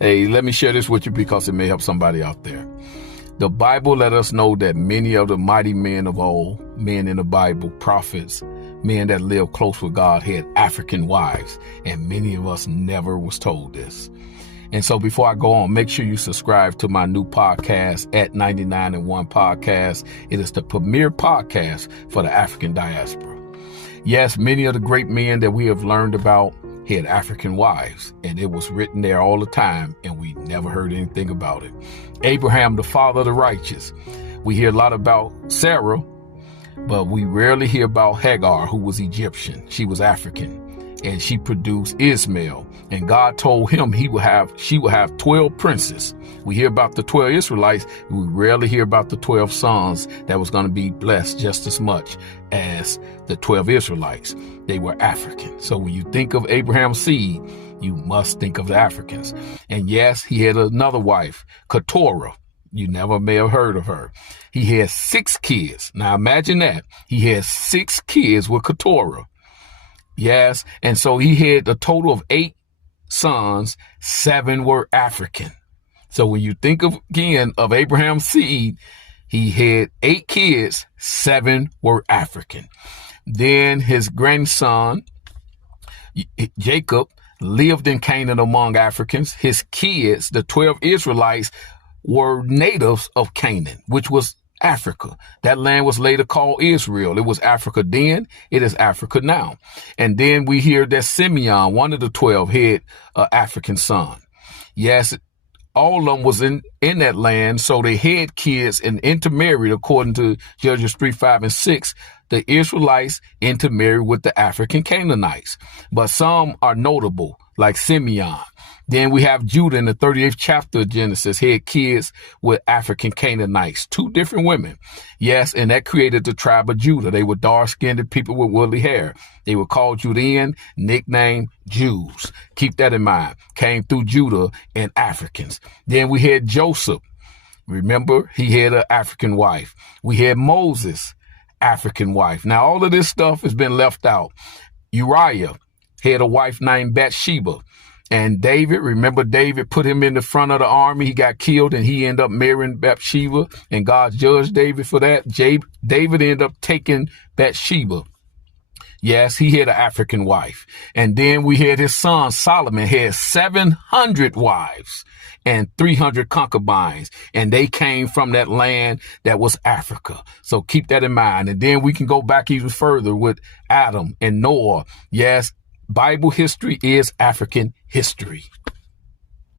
Hey, let me share this with you because it may help somebody out there. The Bible let us know that many of the mighty men of old, men in the Bible, prophets, men that lived close with God, had African wives, and many of us never was told this. And so before I go on, make sure you subscribe to my new podcast at 99 and 1 Podcast. It is the premier podcast for the African diaspora. Yes, many of the great men that we have learned about had African wives, and it was written there all the time, and we never heard anything about it. Abraham, the father of the righteous. We hear a lot about Sarah, but we rarely hear about Hagar, who was Egyptian. She was African, and she produced Ishmael. And God told him she would have 12 princes. We hear about the 12 Israelites. We rarely hear about the 12 sons that was going to be blessed just as much as the 12 Israelites. They were African. So when you think of Abraham's seed, you must think of the Africans. And yes, he had another wife, Keturah. You never may have heard of her. He had 6 kids. Now imagine that. He had 6 kids with Keturah. Yes. And so he had a total of 8 sons. 7 were African. So when you think again of Abraham's seed, he had 8 kids, 7 were African. Then his grandson, Jacob, lived in Canaan among Africans. His kids, the 12 Israelites, were natives of Canaan, which was Africa. That land was later called Israel. It was Africa then. It is Africa now. And then we hear that Simeon, one of the 12, had an African son. Yes, all of them was in that land. So they had kids and intermarried according to Judges 3, 5, and 6. The Israelites intermarried with the African Canaanites. But some are notable, like Simeon. Then we have Judah in the 38th chapter of Genesis, had kids with African Canaanites, 2 different women. Yes, and that created the tribe of Judah. They were dark-skinned people with woolly hair. They were called Judean, nicknamed Jews. Keep that in mind. Came through Judah and Africans. Then we had Joseph. Remember, he had an African wife. We had Moses, African wife. Now, all of this stuff has been left out. Uriah had a wife named Bathsheba. And David, remember David put him in the front of the army. He got killed and he ended up marrying Bathsheba, and God judged David for that. David ended up taking Bathsheba. Yes, he had an African wife. And then we had his son Solomon had 700 wives and 300 concubines. And they came from that land that was Africa. So keep that in mind. And then we can go back even further with Adam and Noah. Yes, Bible history is African history.